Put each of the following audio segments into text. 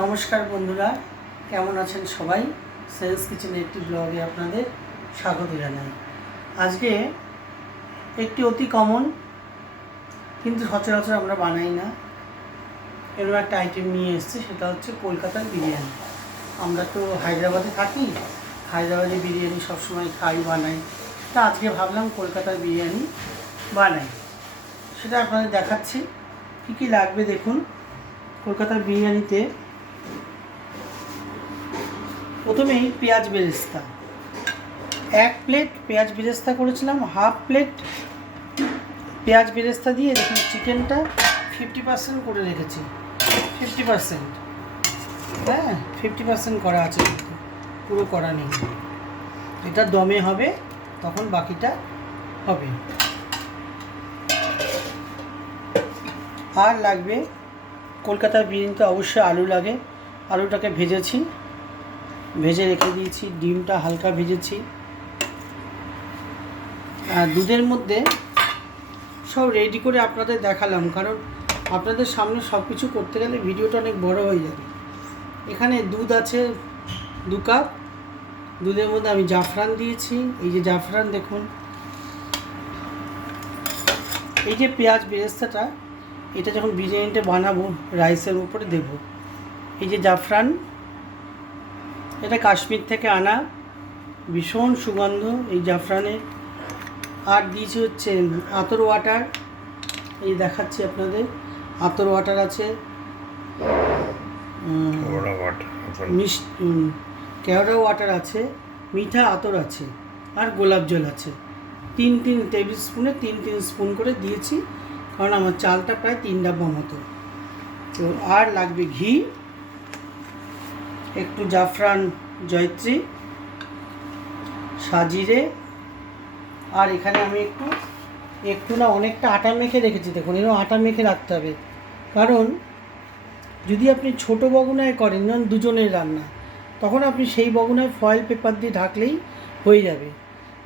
নমস্কার বন্ধুরা, কেমন আছেন সবাই? সেন্স কিচেন একটি ব্লগে আপনাদের স্বাগত জানাই। আজকে একটি অতি কমন কিন্তু সচরাচর আমরা বানাই না। এরকম একটা আইটেম নিয়ে এসেছি, সেটা হচ্ছে কলকাতার বিরিয়ানি। আমরা তো হায়দ্রাবাদে থাকি, হায়দ্রাবাদে বিরিয়ানি সবসময় খাই, বানাই। তা আজকে ভাবলাম কলকাতার বিরিয়ানি বানাই। সেটা আপনাদের দেখাচ্ছি, কী কী লাগবে দেখুন। কলকাতার বিরিয়ানিতে প্রথমেই পেঁয়াজ বেরেস্তা। এক প্লেট পেঁয়াজ বেরেস্তা করেছিলাম হাফ প্লেট পেঁয়াজ বেরেস্তা দিয়ে দেখুন চিকেনটা ফিফটি পার্সেন্ট করে রেখেছি। ফিফটি পার্সেন্ট হ্যাঁ ফিফটি পার্সেন্ট করা আছে কিন্তু, পুরো করা নেই। এটা দমে হবে, তখন বাকিটা হবে। আর লাগবে, কলকাতার বিরিয়ানিতে অবশ্যই আলু লাগে। আলুটাকে ভেজেছি। ভেজে রেখে দিয়েছি, ডিমটা হালকা ভেজেছি। আর দুধের মধ্যে সব রেডি করে আপনাদের দেখালাম, কারণ আপনাদের সামনে সব কিছু করতে গেলে ভিডিওটা অনেক বড় হয়ে যাবে। এখানে দুধ আছে দু কাপ, দুধের মধ্যে আমি জাফরান দিয়েছি। এই যে জাফরান দেখুন, এই যে পেঁয়াজ বেরেস্তাটা, এটা যখন বিরিয়ানিটা বানাবো, রাইসের উপরে দেব। এই যে জাফরান এটা কাশ্মীর থেকে আনা ভীষণ সুগন্ধ এই জাফরানের। আর দিয়েছি হচ্ছে আতর ওয়াটার। এই দেখাচ্ছি আপনাদের। আতর ওয়াটার আছে। কেওড়া ওয়াটার আছে মিঠা আতর আছে আর গোলাপ জল আছে। তিন তিন টেবিল স্পুনে তিন তিন স্পুন করে দিয়েছি কারণ আমার চালটা প্রায় তিন ডাব্বা মতো। তো আর লাগবে ঘি। একটু জাফরান জয়ত্রী, সাজিরে, আর এখানে আমি একটু একটু না অনেকটা আটা মেখে রেখেছি, দেখুন এরকম আটা মেখে রাখতে হবে। কারণ, যদি আপনি ছোট বগুনায় করেন যেমন দুজনের রান্না, তখন আপনি সেই বগুনায় ফয়েল পেপার দিয়ে ঢাকলেই হয়ে যাবে।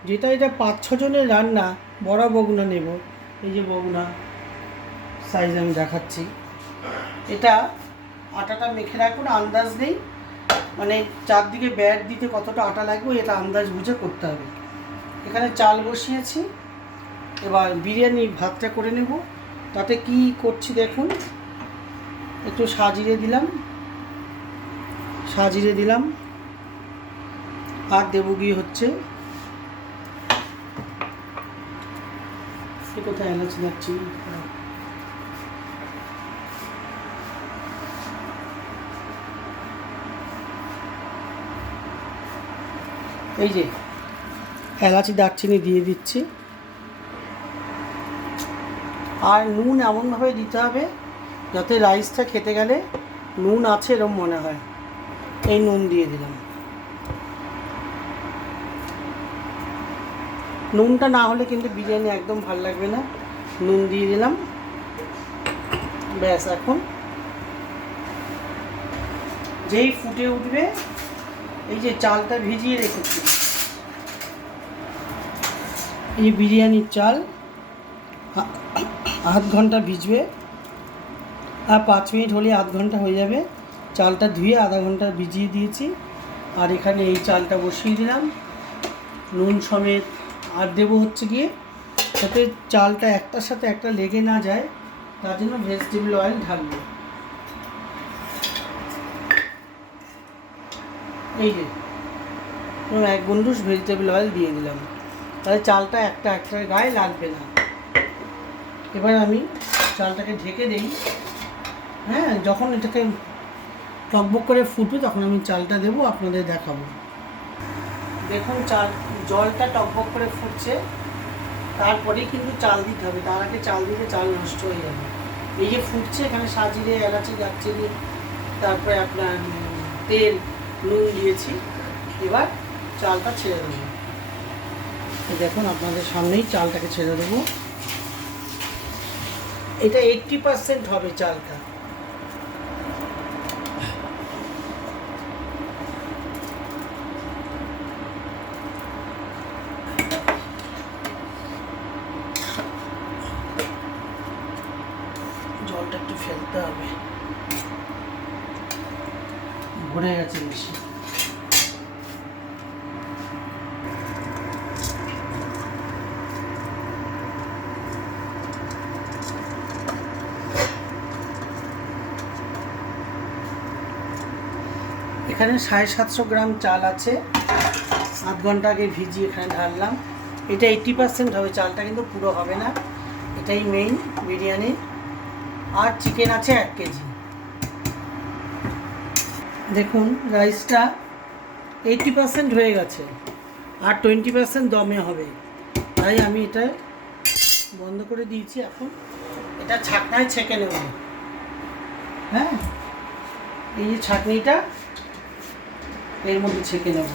যেটা এটা পাঁচ ছজনের রান্না, বড় বগুনা নেব। এই যে বগুনা সাইজ আমি দেখাচ্ছি। এটা আটাটা মেখে রাখুন, আন্দাজ নেই। মানে চারদিকে ব্যাট দিতে কতটা আটা লাগবে এটা আন্দাজ বুঝে করতে হবে। এখানে চাল বসিয়েছি, এবার বিরিয়ানি ভাতটা করে নেব। তাতে কি করছি দেখুন, একটু সাজিয়ে দিলাম সাজিরে দিলাম। আর দেবো গিয়ে হচ্ছে? এ কোথায় এলাচ যাচ্ছি এই যে, এলাচি, দারচিনি দিয়ে দিচ্ছি। আর নুন এমনভাবে দিতে হবে যাতে রাইসটা খেতে গেলে নুন আছে এরকম মনে হয়। এই নুন দিয়ে দিলাম। নুনটা না হলে কিন্তু বিরিয়ানি একদম ভালো লাগবে না। নুন দিয়ে দিলাম। ব্যাস, এখন যেই ফুটে উঠবে এই যে চালটা ভিজিয়ে রেখেছি। এই বিরিয়ানির চাল আধ ঘণ্টা ভিজবে আর পাঁচ মিনিট হলে আধ ঘণ্টা হয়ে যাবে। চালটা ধুয়ে আধা ঘণ্টা ভিজিয়ে দিয়েছি। আর এখানে এই চালটা বসিয়ে দিলাম। নুন সমেত আর দেবো হচ্ছে গিয়ে যাতে চালটা একটার সাথে একটা লেগে না যায়, তার জন্য ভেজিটেবল অয়েল ঢালবো। এই যে এবং এক গুন্ডুস ভেজিটেবল অয়েল দিয়ে দিলাম। তাহলে চালটা একটা একটার গায়ে লাগবে না। এবার আমি চালটাকে ঢেকে দিই। হ্যাঁ যখন এটাকে টকবক করে ফুটবে, তখন আমি চালটা দেবো, আপনাদের দেখাবো। দেখুন, চাল, জলটা টকবক করে ফুটছে। তারপরেই কিন্তু চাল দিতে হবে। তার আগে চাল দিলে চাল নষ্ট হয়ে যাবে। এই যে ফুটছে, এখানে সাজিরে এলাচি, দারচিনি, তারপরে আপনার তেল নুন দিয়েছি। এবার চালটা ছেড়ে দেবো। দেখুন, আপনাদের সামনেই চালটাকে ছেড়ে দেবো। এটা এইটটি পার্সেন্ট হবে চালটা জলটা একটু ফেলতে হবে ভরে গেছে বেশি এখানে সাড়ে সাতশো গ্রাম চাল আছে। আধ ঘণ্টা আগে ভিজিয়ে এখানে ঢাললাম। এটা এইট্টি পার্সেন্ট হবে চালটা, কিন্তু পুরো হবে না। এটাই মেইন বিরিয়ানি। আর চিকেন আছে এক কেজি। দেখুন রাইসটা এইটটি পার্সেন্ট হয়ে গেছে। আর টোয়েন্টি পার্সেন্ট দমে হবে। তাই আমি এটা বন্ধ করে দিয়েছি এখন। এটা ছাকনায় ছেঁকে নেব। হ্যাঁ? এই যে ছাকনিটা এর মধ্যে ছেঁকে নেব।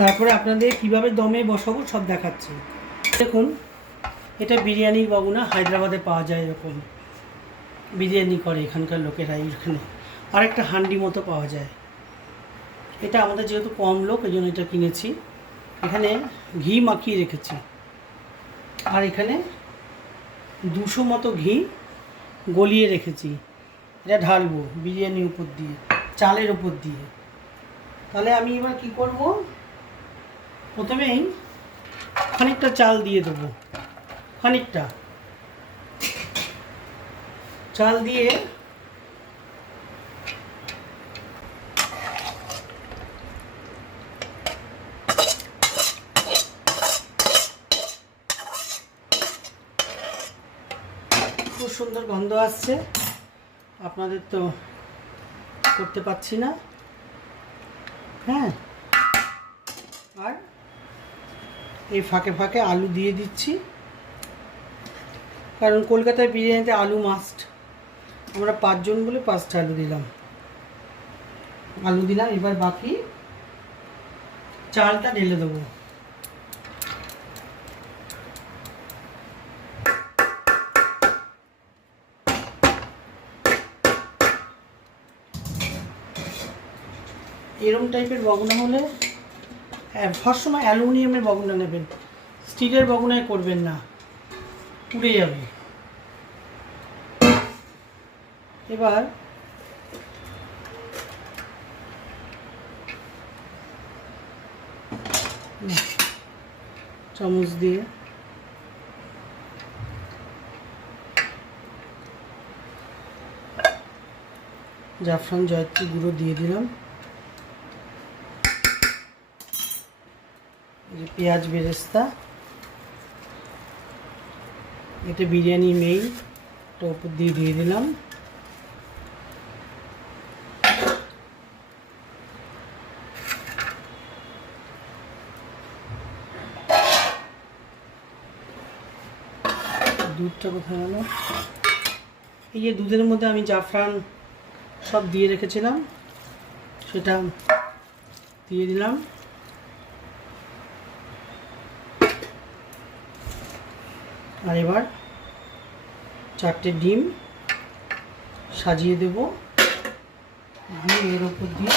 তারপরে আপনাদের কীভাবে দমে বসাবো সব দেখাচ্ছি। দেখুন, এটা বিরিয়ানির বাবুনা হায়দ্রাবাদে পাওয়া যায় এরকম। বিরিয়ানি করে এখানকার লোকেরা, এখানে আরেকটা হান্ডি মতো পাওয়া যায়। এটা আমাদের যেহেতু কম লোক, এই জন্য এটা কিনেছি। এখানে ঘি মাখিয়ে রেখেছি। আর এখানে দুশো মতো ঘি গলিয়ে রেখেছি। এটা ঢালবো বিরিয়ানির উপর দিয়ে, চালের উপর দিয়ে। তাহলে আমি এবার কি করব? প্রথমেই খানিকটা চাল দিয়ে দেবো। খানিকটা। চাল দিয়ে খুব সুন্দর গন্ধ আসছে। আপনাদের তো করতে পারছি না। হ্যাঁ। আর এই ফাঁকে ফাঁকে আলু দিয়ে দিচ্ছি। কারণ কলকাতায় বিরিয়ানিতে আলু মাস্ট আমরা পাঁচজন বলে পাঁচটা আলু দিলাম। আলু দিলাম, এবার বাকি চালটা ঢেলে দেবো। এরম টাইপের বগনা হলে ফার্স্ট সময় অ্যালুমিনিয়ামের বগনা নেবেন। স্টিলের বগনায় করবেন না, পুড়ে যাবে। এবার চামচ দিয়ে জাফরান জয়ত্রী গুঁড়ো দিয়ে দিলাম। পেঁয়াজ বেরেস্তা। এটা বিরিয়ানি মেইন উপর দিয়ে দিয়ে দিলাম। দুধটা কোথায় গেল এই যে দুধের মধ্যে আমি জাফরান সব দিয়ে রেখেছিলাম, সেটা দিয়ে দিলাম। আর এবার চারটে ডিম সাজিয়ে দেব। দিয়ে এর উপর দিয়ে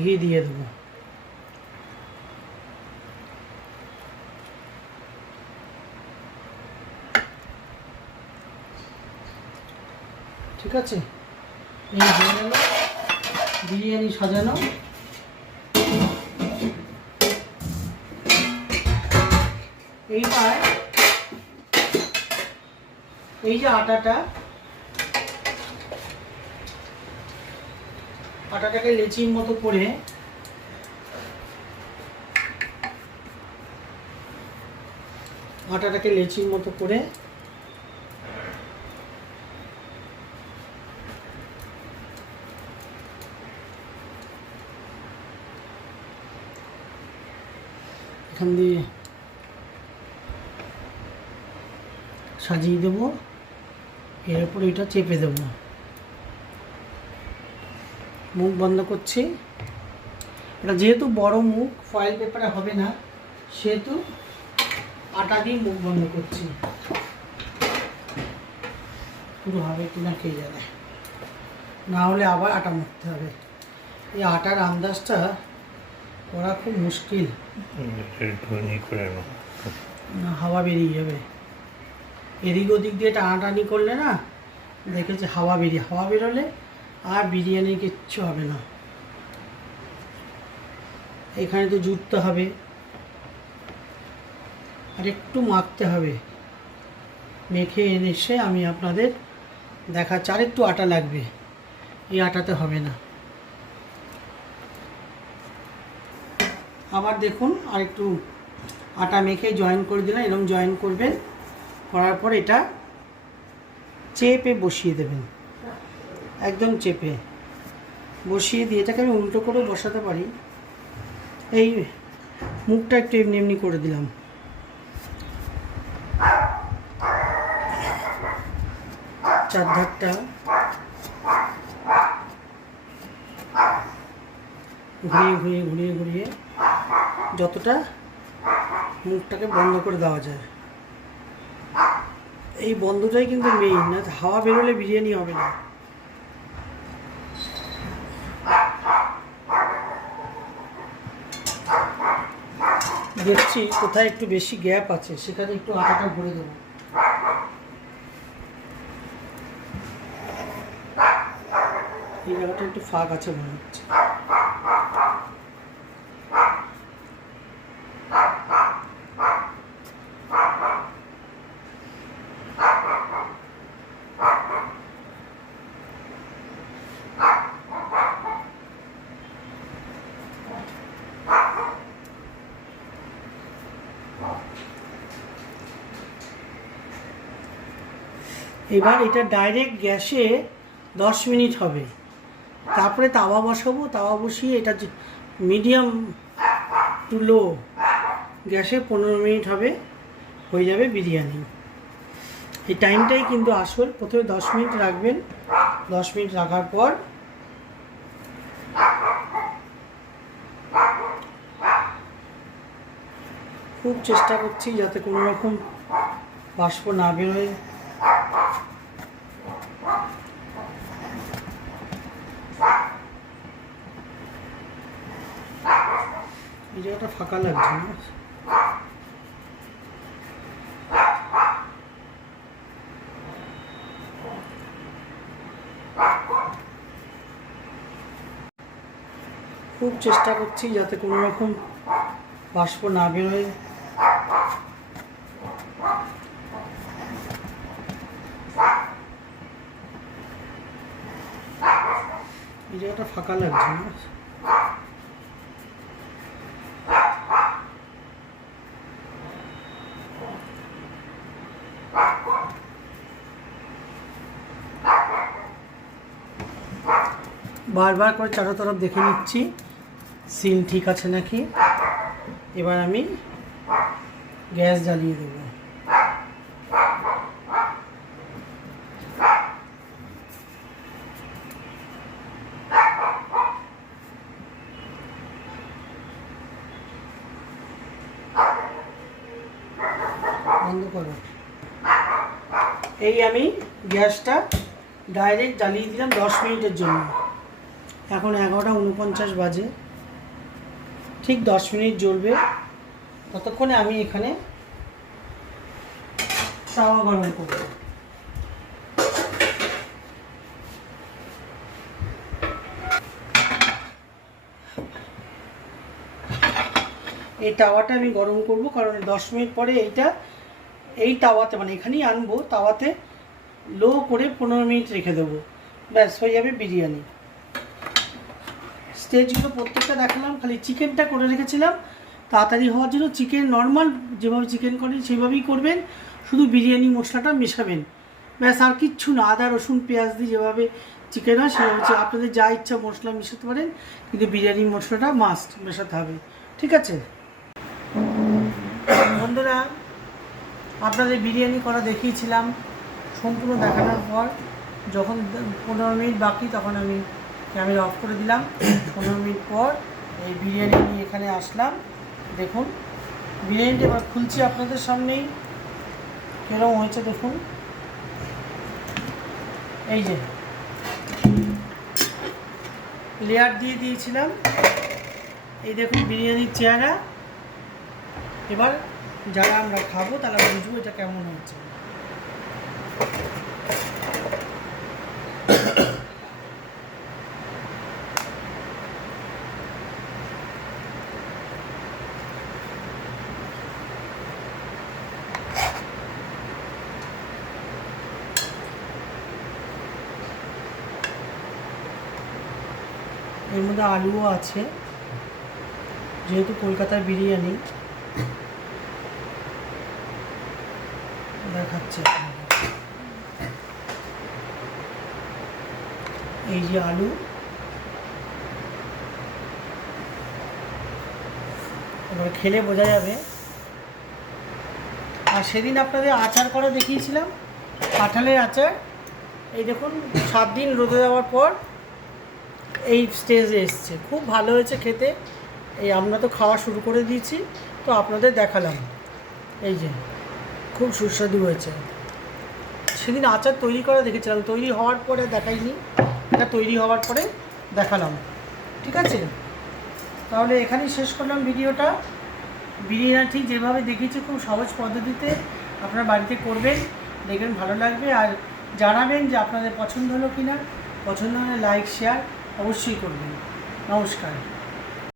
ঘি দিয়ে দেবো। আছে? এই হয়ে গেল। বিরিয়ানি সাজানো। এইবার এই যে আটাটা, আটাটাকে লেচির মতো করে আটাটাকে লেচির মতো করে এখান দিয়ে সাজিয়ে দেবো। এর উপর এটা চেপে দেবো। মুখ বন্ধ করছি। এটা যেহেতু বড় মুখ ফয়েল পেপারে হবে না, সেহেতু আটা দিয়ে মুখ বন্ধ করছি। পুরো হবে কিনা কে জানে না হলে আবার আটা মারতে হবে। এই আটার আন্দাজটা করা খুব মুশকিল। হাওয়া বেরিয়ে যাবে। এদিক ওদিক দিয়ে টানাটানি করলে না, দেখেছি হাওয়া বেরিয়ে, হাওয়া বেরোলে আর বিরিয়ানি কিচ্ছু হবে না। এখানে তো জুটতে হবে। আর একটু মাখতে হবে। মেখে এনে এসে আমি আপনাদের দেখাচ্ছি। আর একটু আটা লাগবে। এই আটাতে হবে না। আবার দেখুন, আর একটু আটা মেখে জয়েন করে দিলাম, এরকম জয়েন করবেন। করার পর এটা চেপে বসিয়ে দেবেন। একদম চেপে। বসিয়ে দিয়ে এটাকে আমি উল্টো করে বসাতে পারি। এই মুখটা একটু এমনি এমনি করে দিলাম। চার ধারটা ঘুরিয়ে ঘুরিয়ে ঘুরিয়ে ঘুরিয়ে যতটা মুখটাকে বন্ধ করে দেওয়া যায়। এই বন্ধটাই কিন্তু মেইন না হাওয়া বেরোলে বিরিয়ানি হবে না। দেখছি কোথায় একটু বেশি গ্যাপ আছে, সেখানে একটু আটাটা ভরে দেবো। এই জায়গাটা একটু ফাঁক আছে মনে হচ্ছে। এবার এটা ডাইরেক্ট গ্যাসে দশ মিনিট হবে। তারপরে তাওয়া বসাবো, তাওয়া বসিয়ে এটা মিডিয়াম টু লো গ্যাসে পনেরো মিনিট হবে, হয়ে যাবে বিরিয়ানি। এই টাইমটাই কিন্তু আসল। প্রথমে দশ মিনিট রাখবেন। দশ মিনিট রাখার পর খুব চেষ্টা করছি যাতে কোনো রকম বাষ্প না বেরোয়। জায়গাটা ফাঁকা লাগছে খুব চেষ্টা করছি যাতে কোনো রকম বাষ্প না বেরোয়। এই জায়গাটা ফাঁকা লাগছে না? বারবার করে চারো তরফ দেখে নিচ্ছি। সিল ঠিক আছে নাকি? এবার আমি গ্যাস জ্বালিয়ে দেবো বন্ধ করো এই আমি গ্যাসটা ডাইরেক্ট জ্বালিয়ে দিলাম দশ মিনিটের জন্য। এখন এগারোটা উনপঞ্চাশ বাজে। ঠিক দশ মিনিট জ্বলবে। ততক্ষণে আমি এখানে তাওয়া গরম করব। এই তাওয়াটা আমি গরম করব, কারণ দশ মিনিট পরে এইটা এই তাওয়াতে মানে এখানেই আনব, তাওয়াতে লো করে পনেরো মিনিট রেখে দেবো। ব্যাস, হয়ে যাবে বিরিয়ানি। স্টেজগুলো প্রত্যেকটা দেখালাম, খালি চিকেনটা করে রেখেছিলাম। তাড়াতাড়ি হওয়ার জন্য চিকেন নর্মাল যেভাবে চিকেন করেন, সেইভাবেই করবেন। শুধু বিরিয়ানি মশলাটা মেশাবেন। ব্যাস, আর কিচ্ছু না, আদা, রসুন, পেঁয়াজ দিয়ে যেভাবে চিকেন হয়, সেভাবে আপনাদের যা ইচ্ছা মশলা মেশাতে পারেন, কিন্তু বিরিয়ানি মশলাটা মাস্ট মেশাতে হবে। ঠিক আছে? বন্ধুরা আপনাদের বিরিয়ানি করা দেখিয়েছিলাম সম্পূর্ণ দেখানোর পর যখন পনেরো মিনিট বাকি তখন আমি ক্যামেরা অফ করে দিলাম। পনেরো মিনিট পর এই বিরিয়ানি নিয়ে এখানে আসলাম। দেখুন বিরিয়ানিটা এবার খুলছি আপনাদের সামনেই। কীরকম হয়েছে দেখুন। এই যে লেয়ার দিয়ে দিয়েছিলাম। এই দেখুন বিরিয়ানির চেহারা। এবার যারা আমরা খাব তারা বুঝব এটা কেমন হচ্ছে। এর মধ্যে আলুও আছে। যেহেতু কলকাতার বিরিয়ানি। দেখাচ্ছে। এই যে আলু। এবার খেলে বোঝা যাবে। আর সেদিন আপনাদের আচার করা দেখিয়েছিলাম, কাঁঠালের আচার। এই দেখুন, সাত দিন রোদে দেওয়ার পর এই স্টেজে এসছে। খুব ভালো হয়েছে খেতে। এই আমরা তো খাওয়া শুরু করে দিয়েছি, তো আপনাদের দেখালাম। এই যে। খুব সুস্বাদু হয়েছে। সেদিন আচার তৈরি করা দেখেছিলাম, তৈরি হওয়ার পরে দেখাইনি। এটা তৈরি হওয়ার পরে দেখালাম। ঠিক আছে? তাহলে এখানেই শেষ করলাম ভিডিওটা। বিরিয়ানি যেভাবে দেখিয়েছি খুব সহজ পদ্ধতিতে আপনারা বাড়িতে করবেন, দেখবেন ভালো লাগবে। আর জানাবেন যে আপনাদের পছন্দ হলো কি না পছন্দ হলে লাইক শেয়ার অবশ্যই করবেন। নমস্কার।